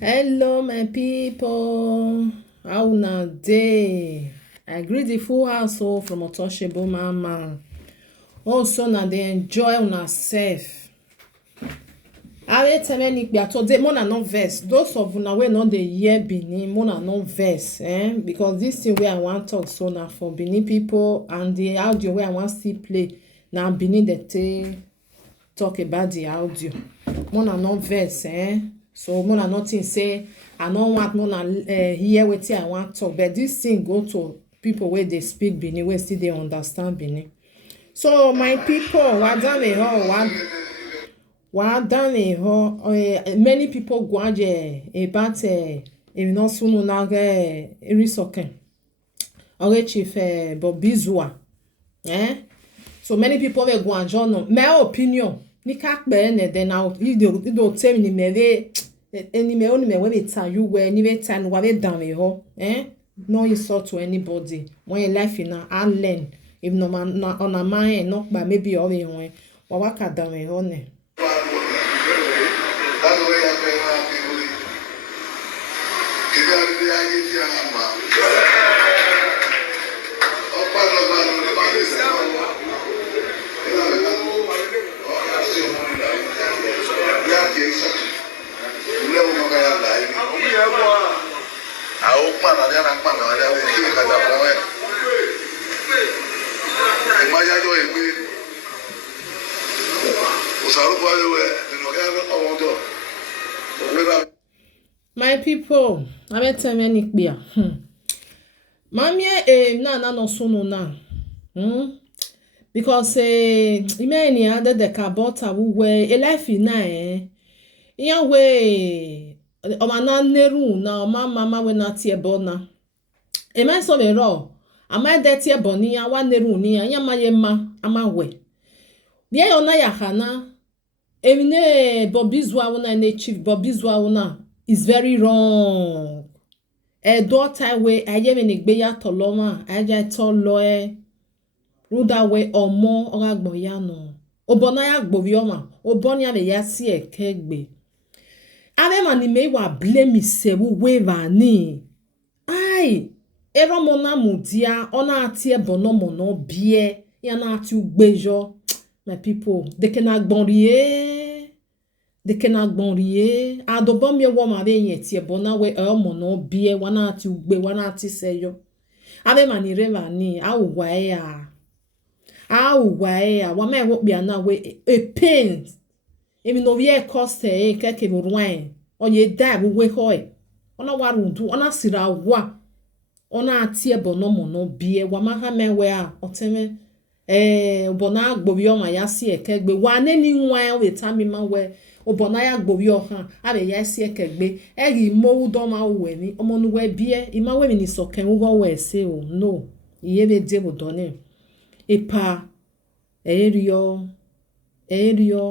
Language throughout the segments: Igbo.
Hello, my people. How una dey? I greet the full household from Otoshebo Mama. Also, na dey enjoy una sef. I dey tell me today, mona no vex. Those of una wey no dey hear Benin, mona no vex, because this thing wey I wan talk so na for Benin people, and the audio wey I wan still play na Benin dey take talk about the audio. Mona no vex, so mona no think say I no want mona hear wetin I wan talk, but this thing go to people wey dey speak Benin, wey still dey understand Benin. So my people, many people go about no sunu na erisoken ore chief Bobizua, so many people will go and join my opinion ni ka pe ne then now if they tell me me any me only me we tell you where ni we tell wa we down me ho no insult to anybody when you life na I learn if no man on a mind not by maybe all the one wa waka down me ho ne. My people, I bet tell me clear. Mamie na no sunu na. Because imeni ade de kabota we e life na iya we o ma na neru na o ma mama we na tie bona. E ma so me ro. Ama de tie boni ya wa neru ni ya ma ye ma ama we. Bia yo na ya hana. Emine Bobizua una ne chief Bobizua una is very wrong. Daughter we aye me ne gbe ya toloma aja to lo ruda we omo oragbo ya no. Obona ya gbo bi oma. Oboni ave ya si ekegbe. Ave mani me wa blame se we va ni. Ai, ero mona mudia ona atie bonomo no bie ya na ati ugbejo. My people, they can agbonrie. They can agbonrie. Adobom ye woma be yeti bona we no bie wana ati ugbe wana ati seyo. Ave mani reva ni awwa ya. Wa me wo bia na we a pain. Emi no vie coste keke ruwan. Oye da we hoy. Ona warundu ona sira wa. Ona ati bonomo no bie wa ma ha me we a oteme obona agbobi o ma ya si ekegbe wa neni nwan we tami ma we obona ya agbobi o han abe ya si ekegbe eri mo do ma we ni omo nu we bie ima we mi ni soken wo we se o no iye be de bo ne epa erio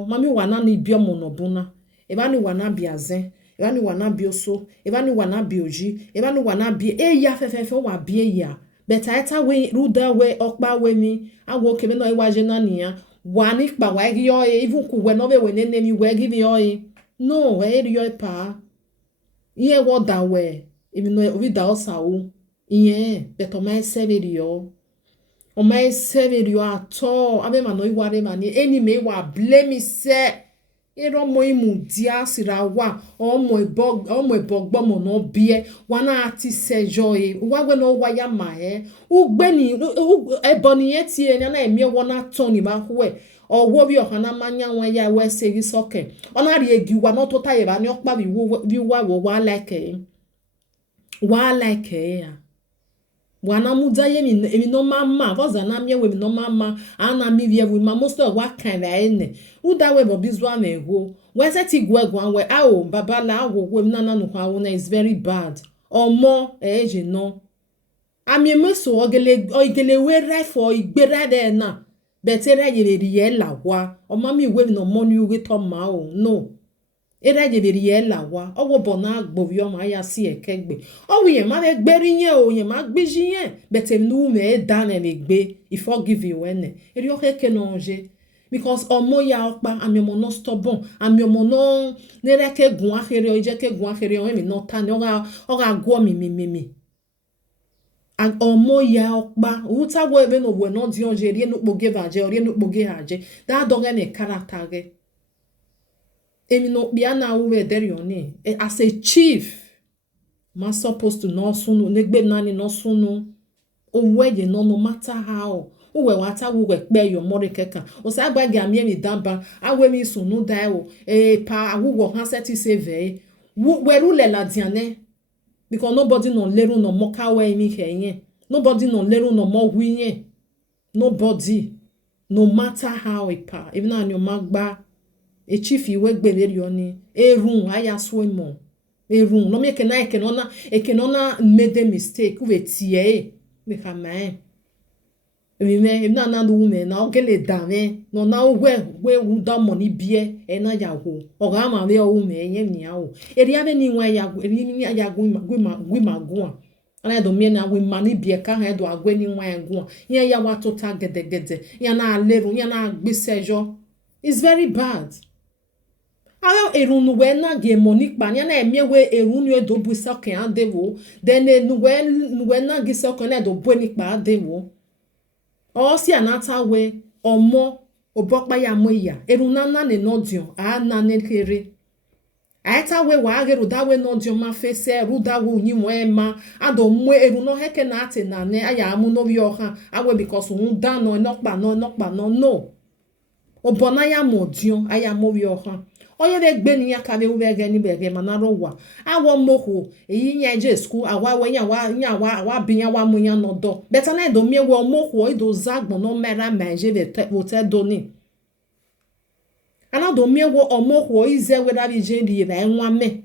mami wa na ni bi omo no buna e ba ni wa na biazen e ba ni wa na bi oso e ba ni wa na bi oji e ba ni wa na bi ya fefefe wa bi ya beta eta we ruda we okpa we mi awo kebe no iwaje na niya wani pa wa gi yo even ku we no be we nene mi we gi yo no we ri pa iye wo da we emi no obi da osa o iye beto ma severio o ma severio ato abe ma no iware ma ni eni me wa blame se ero mo imu dia sira wa omo ebogbo mo no bie wana ati sejo wa we no wa ya ma ugbeni eboni etie na emi wona toni ba hwe owo bi ohana manya won ya we segi soke ona ri egi wa no to taye ba ni okpa bi wa like ya wana muda ye mi no mama voza na mi we mi no mama ana mi vie we ma most of what kind ene uda we Bobizua na ego we se ti gwan we awo babala awo we na no kwa wona is very bad omo eje no ami meso ogele we right for igbera de na betere ye ye la wa o mami we no money we to ma o no era je beri ye la wa owo bona agbobi o ma ya si ekegbe o wi yen ma le gberi yen o yen ma gbeji yen bete nu me dan e me gbe I forgive you ene eri o keke no nje because omo ya okpa ami omo no stubborn ami omo no nereke gun akere o je ke gun akere o mi no ta ni oga go mi and omo ya okpa uta wo ebe no we no di onje ri no kpoge vaje ori no kpoge haje that doge ne character ge emi no bia na we deri oni as a chief ma supposed to no sunu negbe nani no sunu owe ye no matter how uwe wata we pe yo more keka o sa gbage ami mi damba awe mi sunu dai o pa awuwo han seti save we rule la diane because nobody no leru no mo kawe mi kenye nobody no leru no mo winye nobody no matter how ipa even na your magba e chief iwe gbele oni erun aya swemo erun no me kenona made a mistake we tie me kama me na na do me na ogele dame no na we da money bie e na ya ho o ga ma le o me yen ni a o eri ave ni nwa ya eri ni ya gwi magun ana do me na we mani bie ka ha do agwe ni nwa ya gun yen ya wa total gede ya na aleru ya na gbesejo it's very bad ayo erunu we na ge money pa ni na eme we erunu e do bu so kan adewo then we na ge so kan na do bu ni pa adewo o si anata we omo obokpa ya moya eruna na ne nodion a na ne kere aita we wa ge ruda we nodion ma fese ruda we yin mo ema ado mo eruno heke na ate na ne aya amu no bi ohan awe because un dan no no obona ya modion aya mo bi ohan oye de gbe ni akale u bege ni bege manaro wa awo moho eyi nya je school awa we nya wa binya wa mu nya no do beta na do mi wo moho ido zagbon no mera manje de te doni ana do mi wo omoho ize we da bi je ri ba enwa me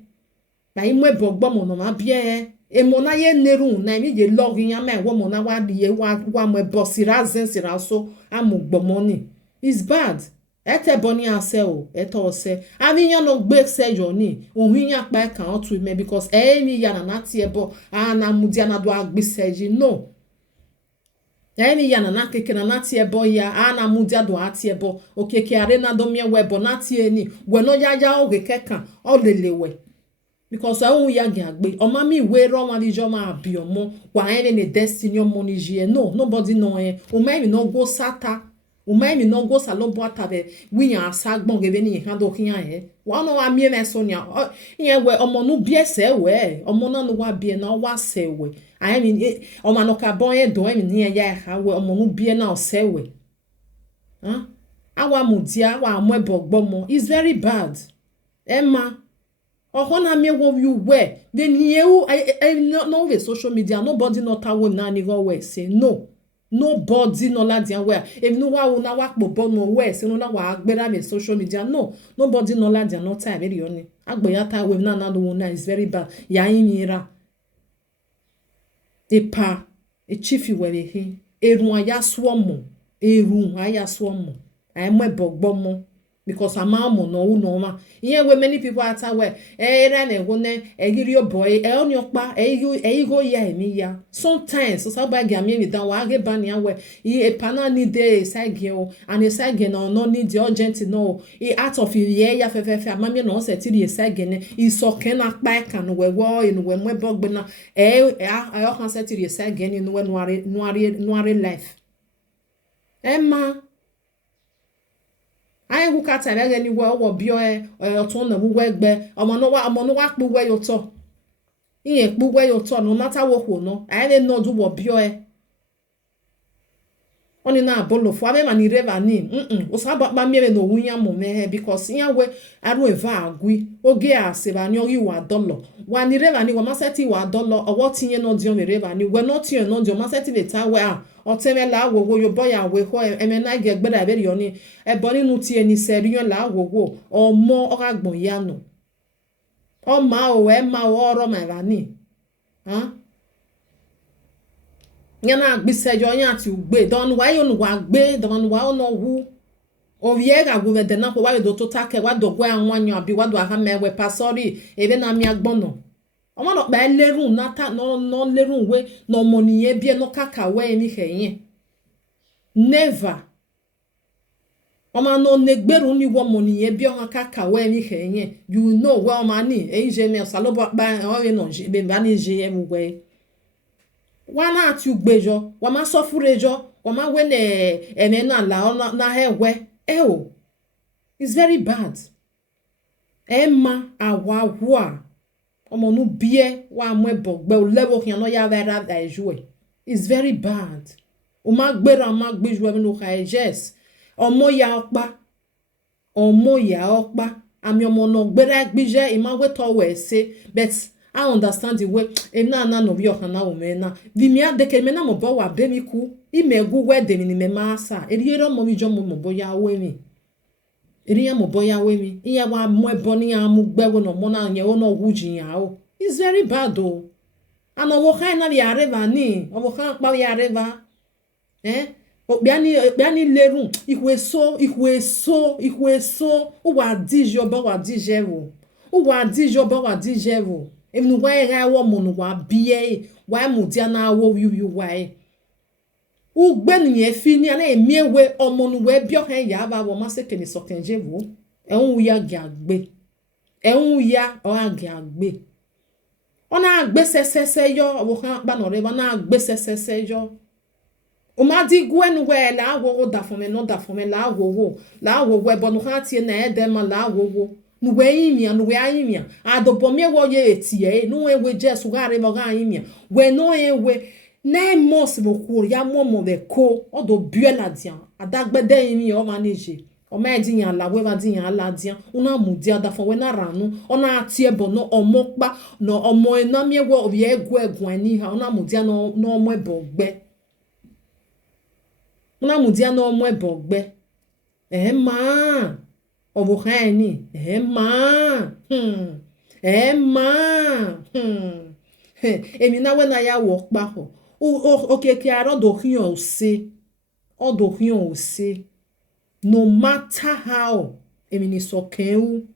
na imwe bogbo mo no ma bie e mo na ye neru na mi je log nya me wo mo na wa die wa mo bosira zen sira so amugbo money is bad ete boni ase o eto ose ami yan no gbe se yo ni ohun yan pa kan o tu me because emi yan na ti ebo ana mudia na do agbeseji no emi yan na keke na ti ebo ya ana mudia do ati ebo okeke are na do mi webo na ti eni we no ya o keke kan o lelewe because ohun ya gi agbe o ma mi we ro ma bi jo ma bi omo wa ene ne destiny omo ni je no nobody know o ma mi no go sata umaimi no go salobo atabe winya asagbon gebe ni han do kiyan wa no wa mi me so nya yen we omo nu bie se we omo na no wa bie na wa se we I mean omo no ka bon yen do mi ni ya ha we omo nu bie na o se we awa mudia wa amwebo gbomo is very bad emma ohona me wo you we then you no we social media nobody not awo na ni go we say no nobody no la dia where if no wa una wa popo no we se no na wa agbera me social media no nobody no la dia no time very oni agboya ta we na do una is very bad ya yimira epa e chief we he erun aya swomo ai mo bogbomo because amamo no uno ma yen we many people ata we era na ego ne egiri oboy oni opa go ya emi ya sometimes so ba ga mi dan wa ge ban ya we e pana ni de sage o and e sage no need urgent no e out of ye ya fefe amami no se ti e sage ne e so ken na pa kan we wo inu we mo bogbe na o kan se ti e sage ni no we noare life emma ayi ku kata lege ni wo bio otun na wuwe egbe omo no wa pu we yo to iye pu we yo to no matter wo ko no ayi no du wo bio oni na bolo fo ave mani reva ni o sa ba mi no wunya mo me because yan we aru eva agui oge ase ba ni ori wa dolo wa ni reva ni wo ma seti wa dolo owo tinye no di o me reva ni we no tinye no di o ma seti le ta we otemela wowo yo boya we ho emena ge gbeda be ri oni ebo ninu ti eni seriyan la wowo omo oragbon ya no o ma o e ma o oro ma ra ni yana agbisejo yan ati ugbe don wa yo nu wa gbe don wa no wu o ye ga go de na ko wa do to take wa do gwa anwan abi wa do aha mewe pasori ebe na mi agbono omo no pa lerun nata no lerun we no money e bie no kaka we ni heyin never Oma no negberu ni wo money ye bi on kaka we mi khenye. You know well money. E je me salobo ba o ye no je be ba ni je e mu we. Wa na ati ugbejo, wa ma sofurejo, wa ma we ne na la na he we. O. It's very bad. Emma awawwa. Omo nu bie wa mo ebogbe o lewo kian no ya vera da ejue. It's very bad. O ma gbera ma gbeju e no ka ejes. Omo ya okpa ami omo no gbera gbije ima we to we say but I understand the way na no bi okana o me na di mi adeke me na mo bo wa be mi ku imegu we de ni me ma asa eriero mo mi jo mo bo ya we mi eriya mo bo ya we mi iya wa mo ebo ni ya mu gbe wo no mo na ye wo no wuji ya o. It's very bad o. Ano wo kan na ya reva ni o wo kan pa ya reva Biani lerun ihweso o wa dijo ba wa dijevo o wa dijo ba wa dijevo emnu wa era wo monu wa bie wa mu dia na wo yu wa u gbenu ye fini ana emiewe omonu we bio han ya ba wo ma se keni sokenjevo ehun ya giagbe ehun ya o agiagbe ona agbe sesese yo wo kan pa no re ba na agbe sesese yo o ma di gwen we la wo da fome no da fome la wo bonu kan tie na e dem la wo nu we yimia nu we ayimia adobo me wo ye etie nu we jesu ga re bo ga ayimia we no e we na mos bo ku ya mo de ko odo bue la dia adagbede yimi o manage o ma di yan la we ba di yan la dia una mu dia da fome na ranu ona atie bo no omopa no omo na me wo obi egun ani ha ona mu dia no omo ebo gbe Una mudia no mo ebogbe. Ma. Obo khani. Ma. Ma. Emi na we na ya work pa ho. Okeke aro do hion ose. O do hion ose. No matter how. Emi ni soken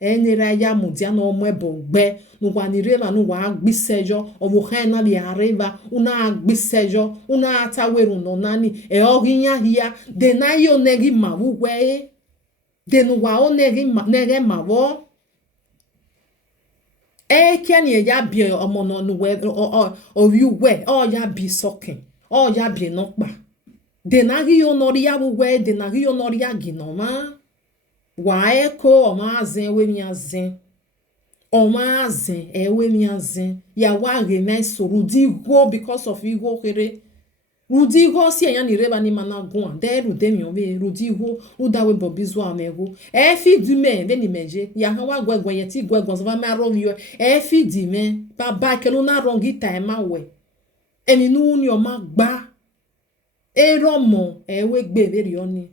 enira ya mudia no mo ebogbe. No wa ni reva no wa agbisejo obo khana bi areva una agbisejo una ataweru no nani e oginya hia de na yo negi mawu we de no wa o negi mawo e kiani ya bi omo no no we o you we o ya bi sokin o ya bi no pa de na yo no ri ya we de na yo no ri agi no ma wa e ko o ma zen we mi azen Omazen ewe miazen ya wa remain so rudigo because of ego kere rudigo si eyan ni reba ni managun de rude mi obe rudigo udawe bobizo amego e fi di me be ni meje ya han wa gwegwen ye ti gwegwen so va ma ro mi e fi di me baba ke lo na rongi time awe eni nu ni o ma gba e romo ewe gbe beri oni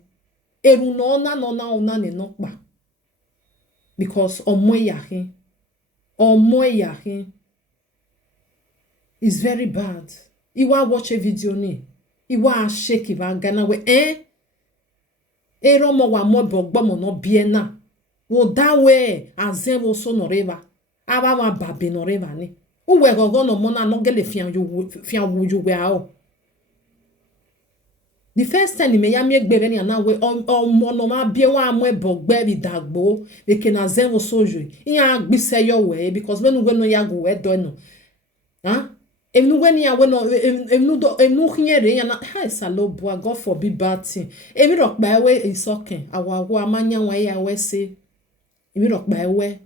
eru no na ni no pa because omo yahin Omo yahin is very bad. Iwa watch a video ni. Iwa shake iwa gana we romo wa mo bogbo mo no biena. Wo dawe azen wo so no reva. Aba wa babe no reva ni. Uwe gogo no mo na no gele fian wuju we ao. The first time me ya mi egbere ni ana we omo no ma bie wa mo ebogbe bi dagbo e ke na zen wo soju iya agbise yo we because when we no ya go we do no enu when ya we no enu hiere ya na ha salobo God forbid bad thing emi rock ba we isoken awawo amanya wa ya we se emi rock ba we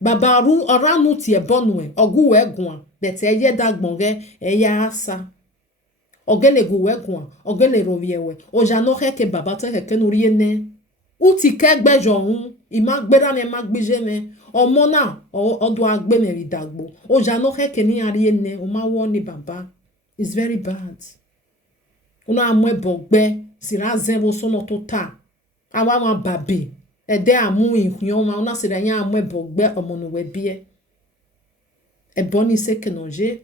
baba ru oranu ti e bonu e ogu we gun bet e ye dagbon ge e ya asa ogele guwegun ogele roviewe oja no ke baba te ke nuri ene uti ke gbejo hun imagbera me magbije me omo na odo agbe me ridagbo oja no ke ni ari ene o ma wo ni baba is very bad una amu ebogbe sira zero so no total awa wa babe ede amu ihun ma una sira yan amu ebogbe omo no we bie e boni se kenonje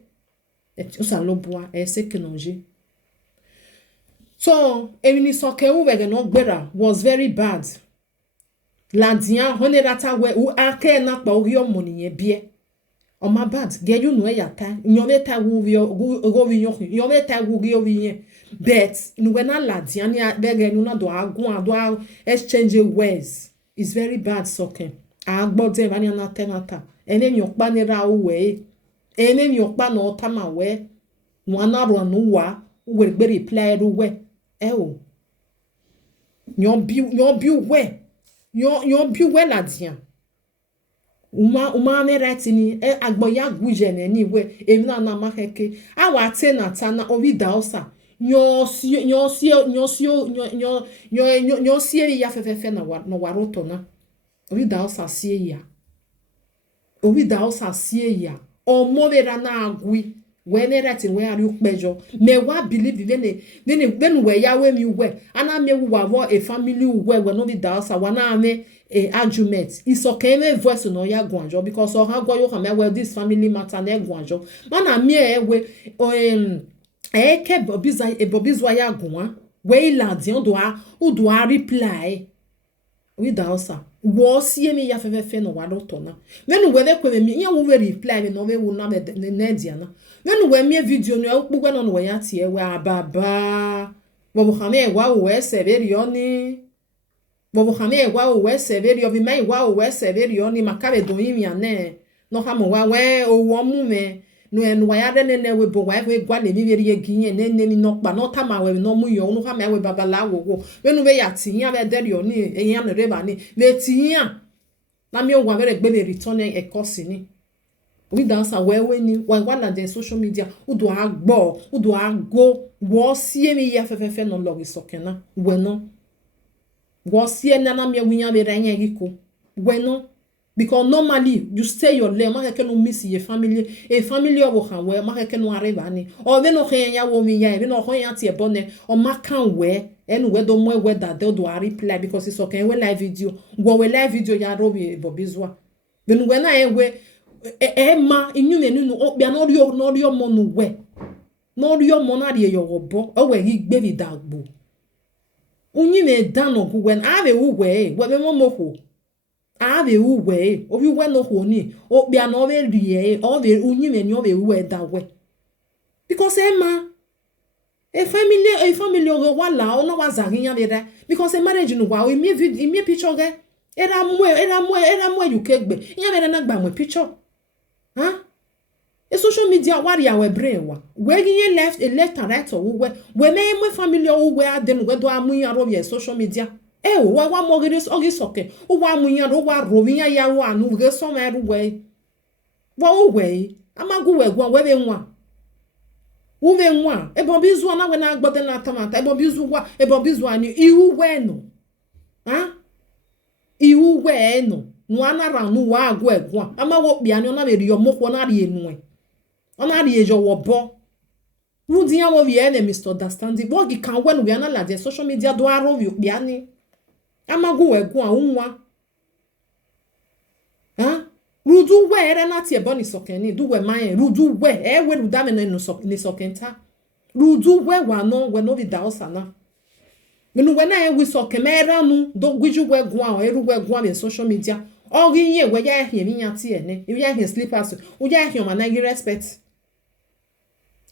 e usaloboa e se kenonje. So, Emini Sokewu wege no gbera was very bad. Landian honerata we u ake na pa orio moni ye bie. O ma bad, ge you no yata. Nyome ta wu vi go vi yo. Nyome ta wu gi ovi ye. but we na ladian ya bege nu na do agun do exchange words is very bad sokin agbo de mani na tenata ene mi opa ni ra we ene mi opa na otama we wana ro nu wa we gbe reply ru we o yon bi we yon bi we ladian uma ne retini agbo ya guje ne ni we emi na na makeke awa te na ta na obi da osa nyo sie ya fefefe na waroto na obi da osa sie ya omo vera na agui we ne retin we ari ukpejo me wa believe then we ya we mi we ana me wa wo a family we no be da osa wa na me argument is okay me voice no ya gwanjo because o ha go yo come well this family matter na gwanjo mana me we eke bobizwa ya gwa we ladi do a reply we da osa wo sie me ya fefe no wa roto na when we kwe me ya wo reply me no we wo na na dia na when we me video no okpugwa no we ya tie we ababa bo khame wa we severi oni bo khame wa we severi obi mai wa we severi oni makabe do imi ane no ha mo wa we owo mu me no en wa ya de ne we bo wa we gwa le biberi ye ginye ne mi no pa no ta ma we no mu yo no ha ma we babalawo wo we nu we ya tiyan be de oni eyan ne reba ni me tiyan na mi o wa bere gbe be return e course ni we dance we ni wa na de social media udo agbo udo ago wo sie mi ya fefefe no log isokena we no wo sie na mi winya be ranya giko we no because normally you stay your lane ma ke no miss your family a family of kan we ma ke no arrive ani o be no kan ya wo mi ya be no kan ya tie bone o ma kan we enu we do mo we that do reply because it's okay we live video go we live video ya robi bobizwa then when I we ma inu menu no obia no rio mo no we no rio mo na de yo obo o we gi gbe bi dagbo unyi me dan no when ave we be mo ho ave we obi we no ho ni obia no be rie o be unyi me ni o be we da we because a family ogo wala ona wazari ya beda because a marriage no wa imi picture ge era mwe you kegbe ya beda na gba mwe picture a social media warrior we brain wa we ginye left and right o we me family o we aden we do amu ya ro ye social media wa mo gere ogi soke o wa amu ya ro wa ro ya ya wa anu ge so ma ru we wa o we amagu we gwa we be nwa uwe nwa ebobizu na we na agbode na tamata ebobizu ani ihu we no ihu we no nwa na ra nu wa agwo egwa ama wo bia ni ona be ri omokwo na ri enu ona ri ejo wo bo wudi ya wo ye na misunderstanding wo gi kan when we na la de social media do aro wi bia ni ama go egwa unwa rudu we era na tie boni sokeni du we man rudu we we ruda me no ni sokenta rudu we wa no we no bi da osana menu we na we sokemera nu do gwiju we gwa o eru we gwa be social media o gi ye we ya hie mi nya tie ne we ya hie slippers o ya hie ma na gi respect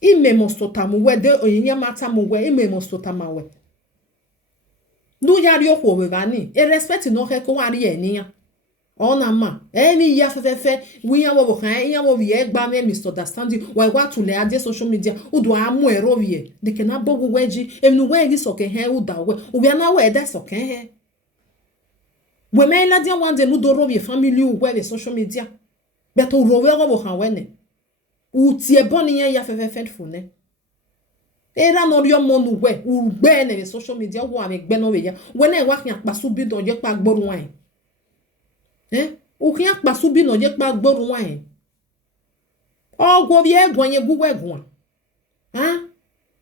ime mostotamu we de oyinya mata mu we ime mostotama we du ya ri okwo we ba ni e respect no he ko wa ri eni ya ona ma eni ya fefefe we ya wo kan ya wo ye gba me misunderstanding wa wa to le ade social media udu amu ero wie de ke na bogu weji enu we gi soke he uda we na we de soke he we me la dia wan de nu do ro wie family we be social media but o ro we go kan we ne u tie boni ya fefefe fune era no rio mo nu we u gbe ne social media wo ame gbe no we ya we na wa kan pasu bi don je pa gborun wan o kian pasu bi no je pa gborun wan ogwo bi egbon ye gugu egbon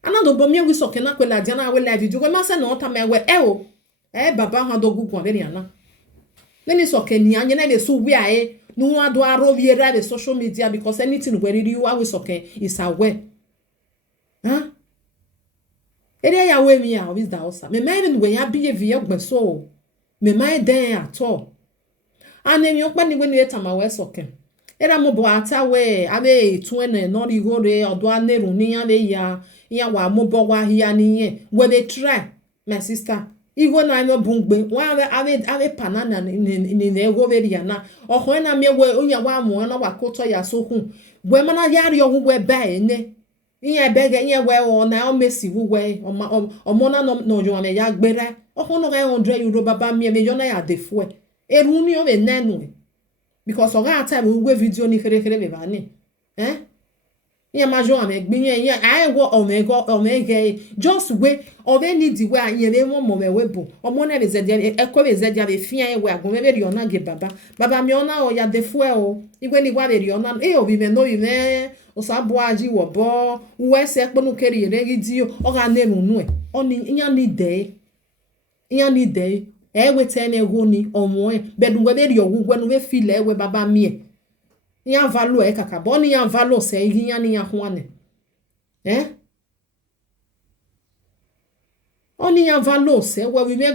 anado bo mi wi so kena kwela dia na we live video we ma se no ta me we baba ha do gugu be yana neni so kenia anye na be so wi ae nu ado aro bi era the social media because anything we really you always okay is aware ere ya we mi ya always da osa me even we ya behave gbe so me mai den at all and then you pa ni we ni eta ma we so ken era mo bo ata we ave tuene no rigore odo aneru ni ya wa mo bo wa hia ni yen we dey try my sister igo na no bungbe wa ave panana ni na ego veri ya na ohun na me we onya wa mo na wa koto ya so hu we mana yari owu we ba ene iya bege iya we o na o mesi wu we o mo na no yo me ya gbere ohun no ga 100 euro baba mi me yo na ya defu eru ni o be nenu because oga time we video ni kere be ba ni iya majo ame gbin iya I wo omega just we o be need we anye be mo me webo o mo na be zedia ekwo be zedia be fia we agun be ri ona ge baba mi ona o ya defu o igwe ni wa be ri ona o bi me no bi me o sa bo aji wo bo we se ponu keri ere gidi o ga na enu e oni iya ni dey wete na ego ni omo bedu we be ri ogugwe no be feel we baba mi ya valo kaka boni ya valo se iya ni ya hwane oni ya valo se we me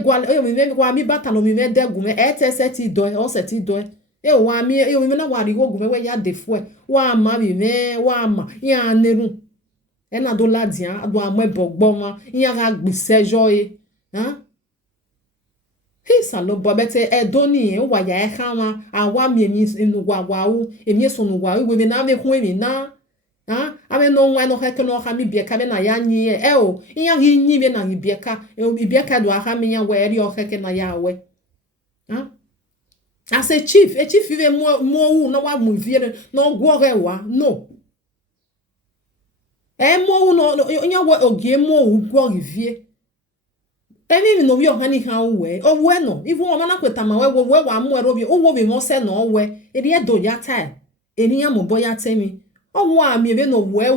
gwa mi bata no mi me degu me eteseti do o seti do wa mi mi na wa ri ogun me we ya defu wa ma mi me wa ma ya neru na do ladian ado amo ebogbo ma ya ga gbise joye Hisa lo bobete edoni wa ya ekama awa mi enu wa u emi so nu wa we na me hu emi na ame no nwa no heke no ha mi bieka be na ya nyi o iya hi nyi be na bieka bieka do ha mi ya we eri o heke na ya we as a chief we mo na wa mu vie no gwo rewa no mo no nya wo ogie mo gwo vie emi no bi o hani ha we o we no ifu o mana kweta ma we wa mu ero bi o wo bi mo se no we eri edo ya ta eni ya mo boya temi o wo ami be no we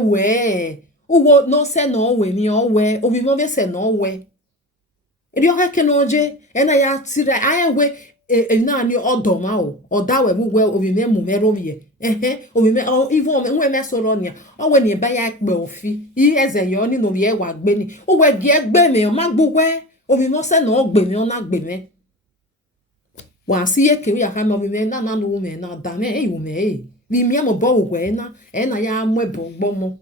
o wo no se no we ni o we o bi mo be se no we eri o heke no je ena ya tira aye we na ni odo ma o oda we bu we o bi me mu mero bi o bi me ifu o me me so ro ni o we ni ba ya pe ofi I eze yo ni no bi e wa gbe ni o we gi egbe me o ma gbugwe obi mo se no gbe mi ona gbe me wa si ye ke ya ka mo mi na no me na da me e wu me bi mi mo bo we na ya mo ebo gbo mo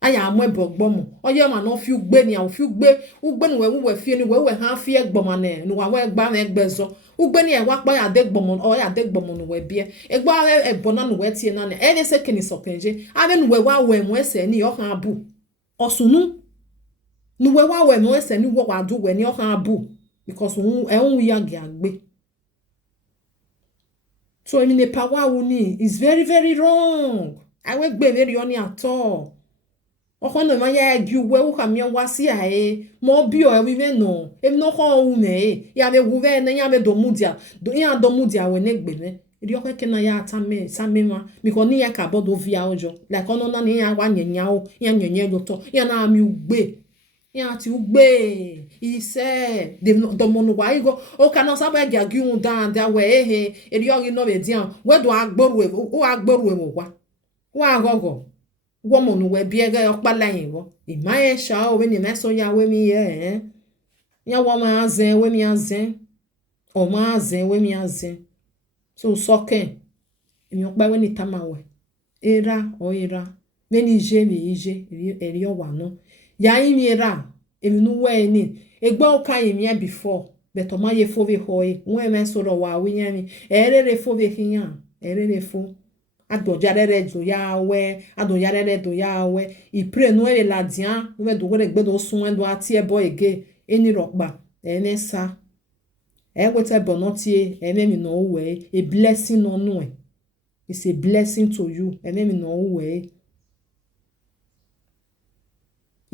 aya mo ebo gbo mo oye ma no fi ugbe ni a fi ugbe ni we fi ni we ha fi egbo ma ne no wa we gba me egbezo ugbe ni e wa pa ya de gbo mo o ya de gbo mo no we bie egbo ebo na no we tie na ne e de se kini sokenje ave no we wa we mo ese ni o ha bu osunu nu we wa we mo ese ni wo wa du we ni o kan abu because un ya gi agbe so emi ne power wu ni is very very wrong I we gbe very oni at all o ko no ma ya gi we u ka mi wa si ae mo bi o e wi me no emi no ko wu me ya be wu ve na ya be do mudia we ne gbe me ri o ke na ya ata me sa me ma mi ko ni ya ka bodo via ojo like ono na ni ya wa nyenya o ya nyenye lo to ya na mi ugbe ya ti ugbe ise de domonu wa igo o kana saba ga gi un dan da we eri o no be dian we do agboru e mo wa gogo wo mo nu we bi ege o pala yin wo imaye sha o we ni meso ya we mi ye ya wo ma azen we mi azen o ma azen we mi azen so soken emi o pa we ni tamawe era meni je mi ije eri o wa no ya imi era emi nu we ni egba o kan imi before but o ma ye fo be hoye won me so ro wa wi yan mi erere fo be kiyan erere fo adojare do ya we I pray no e la dian no do we gbe do sun do ati e bo ege eni rokpa eni sa e wete bonotie eni mi no we a blessing on no it's a blessing to you eni mi no we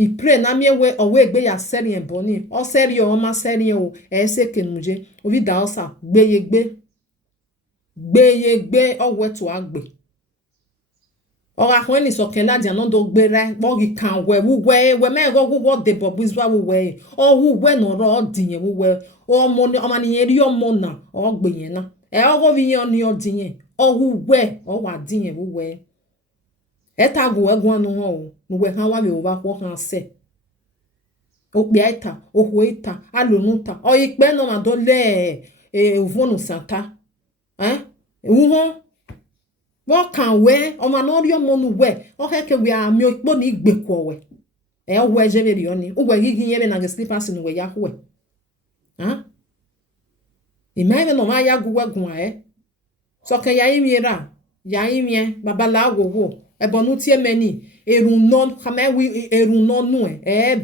I pray na mi we owe gbe ya seri en boni o seri o ma seri o e se kenuje o vi da osa gbeyegbe o we to agbe ora ko ni so ken la dia no do gbere bo gi kan we me go wo de bobu is wa we o we no ro dinye we o mo ni o ma ni eri o mo na o gbe yen na e o go vi yan ni o dinye o we o wa dinye we eta go egun anu ho no we han wa me o ba ko kan se o pe eta o ho eta alonuta o ipe no ma do le ovonu santa uho Wo kan we o ma no ri omo nu we o heke we ami okpo ni igbekwo we we je be ri oni uwe gigi yebe na ge slippers nu we ya hwe ha imebe no ma ya guwe gun so ke ya imiera ya imie babala gogo ebonu tie meni erun non kama wi erun non nu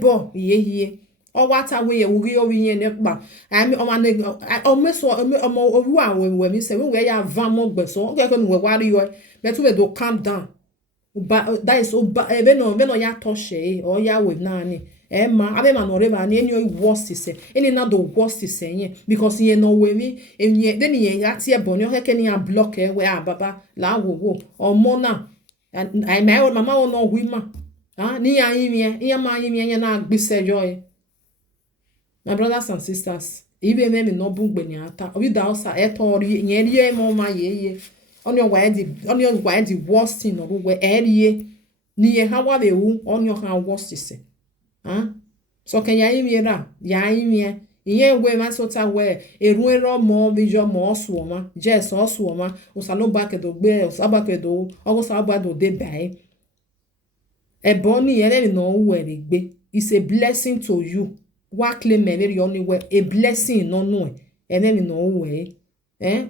bo ye o wata we ye wi o wi yen ne pa ami o ma ne o meso o owu awe mi se we ya van mo gbeso o ke ko nu we wari yo betu we do calm down that is ebe no ya toshe o ya we na ni ma abe ma no reba ni eni worst se eni na do worst se yen because yen no we mi eni then yen ya tie boni o ke ni a block we baba la wo o mo na I my mama o no wi ma ni ya yin yen ma yin yen na gbise joy. My brothers and sisters ibe me no bu gbe ni ata obi da osa e to ri yen ri e mo ma ye onyo wa di worst thing no we eri ni ye ha wa be wu onyo ha worst se so ke ya imiera ya imie iye we ma so ta we eru mo bi jo mo so ma je so ma o salo ba ke do gbe o sa ba ke do o sa ba do de bai e boni ere no we ri gbe is a blessing to you wa claim me ri oni we a blessing no no e me no we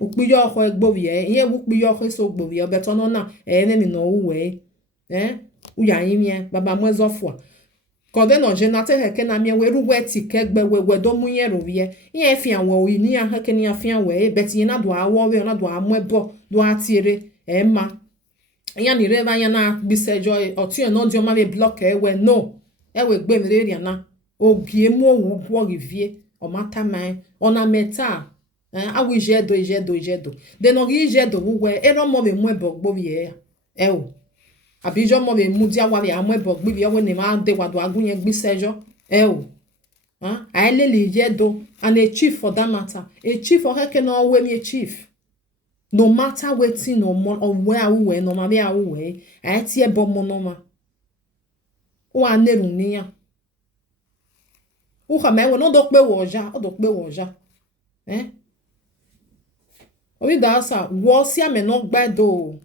ukpiyo okho egbowie iye ukpiyo okho so gbowie obeto no na me no we uya imie baba mwezofua kode no je na te heke na mie we ruwe ti kegbe we do munye rowie iye fi anwo yi ni heke ni afia we beti na do awo we na do amwebo do atiere ma ya ni reva ya na bisejo oti no di o ma be block we no we gbe mi re na obie mo wu bo rivie o mata mai ona meta awi jedo de no ri jedo we ero mo be mwebo gbovie o abijo mo be mudia wa be amwebo gbivie we ni ma de wa do agunye gbisejo ailele jedo and a chief for that matter a chief for heke no we me a chief no matter wetin no mo or where we no ma be we tie bo no ma o aneru ni ya o kama we no do pe wo ja obi da sa wo si ame no gbado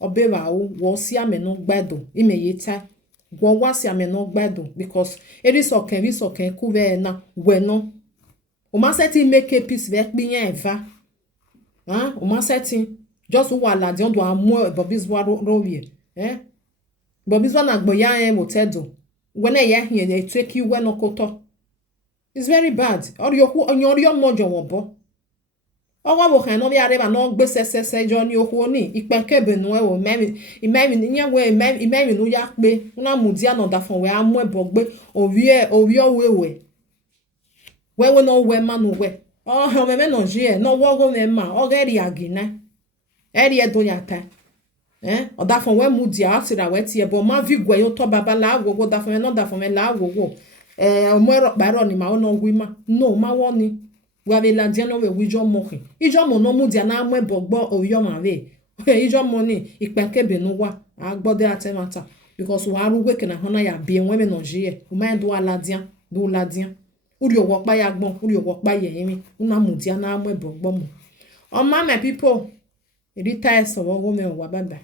obera o wo si ame no gbado imeyeta wo wa si ame no gbado because eri so ken ku ve na we no o ma seti make a peace ve piyan eva o ma seti just wa la di on do amu bobizwa rowie bobizwa na gboya motedo when e ya hie e take you we no koto. It's very bad. Or your mojo wobo. Owa bo kan no bi areba no gbe sesese jo ni ohu ni ipenke benu e wo imemi nya we imemi nu ya pe una mudia no da fon we amu ebo gbe owie we no we manu we he me no je no wo go me ma o geri agina eri edo yata o da fon we mudia asira we tie bo ma vi gwe yo to baba la agogo da fon no da fon me la agogo omwero baro ni ma ono gwima no ma woni wa be la dia no we wijo mo hin ijo mo no mu dia na amu ebogbo oyo ma we ijo mo ni ipenke benu wa agbode atemata because wa rugwe ke na hona ya bi enwe me no je o ma do aladia uri owo pa ya gbon uri owo pa ye yin una mu dia na amu ebogbo mo o ma my people edita eso wo me wa baba